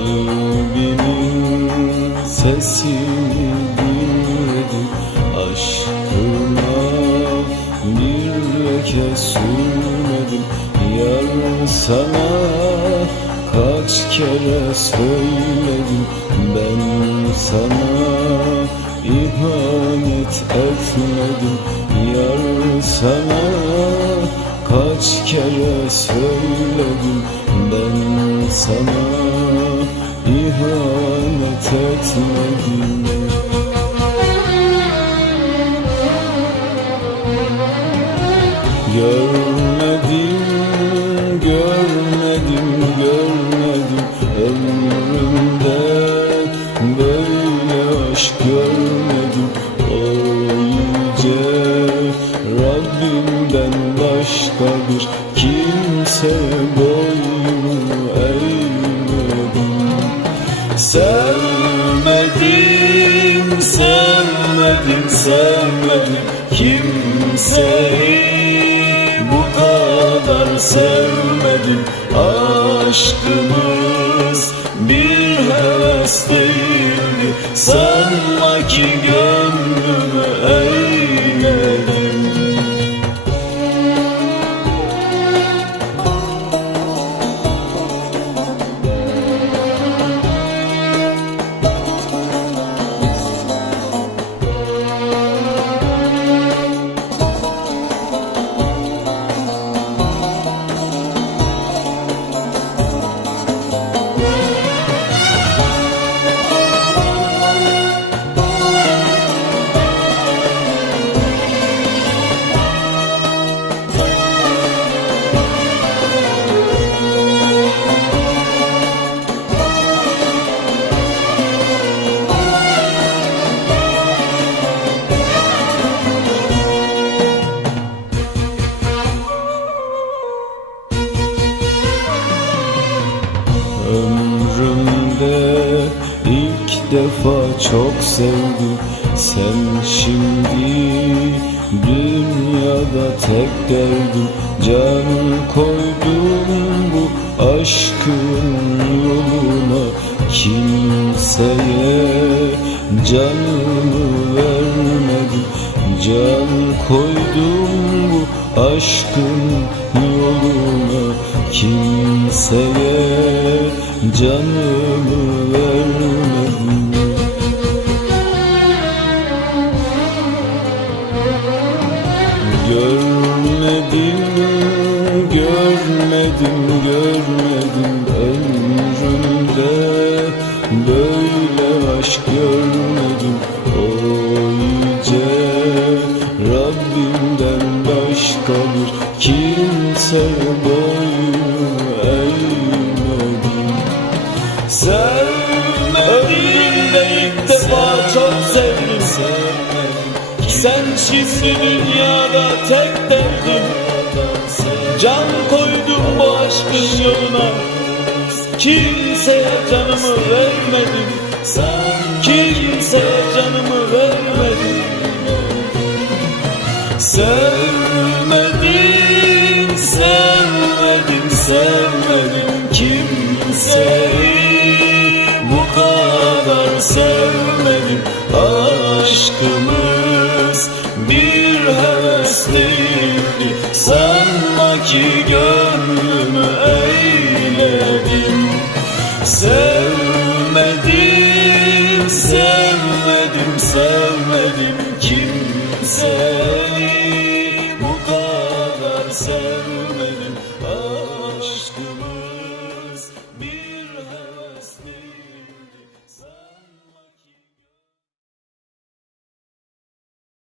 kalbinin sesini dinledim Aşkına bir leke sürmedim. Yar sana kaç kere söyledim. Ben sana ihanet etmedim. Yar sana kaç kere söyledim. Ben sana ihanet etmedim Görmedim, görmedim, görmedim. Ömrümde böyle aşk görmedim. O Rabbimden başka bir kimse Sevmedim, sevmedim, kimseyi. Bu kadar sevmedim Aşkımız. Bir heves değildi Sanma ki gönlümü eğledim Ömrümde ilk defa çok sevdim. Sen şimdi dünyada tek derdim. Can koydum bu aşkın yoluna. Kimseye canımı vermedim. Can koydum bu aşkın yoluna. Kimseye canımı vermedim Sen şimdi dünyada tek derdim. Can koydum bu aşkın yoluna. Kimseye canımı vermedim. Kimseye canımı vermedim. Sevmedim, sevmedim, sevmedim kimseyi. Bu kadar sevmedim. Aşkımız Sanma ki gönlümü eğledim Sevmedim, sevmedim, sevmedim kimseyi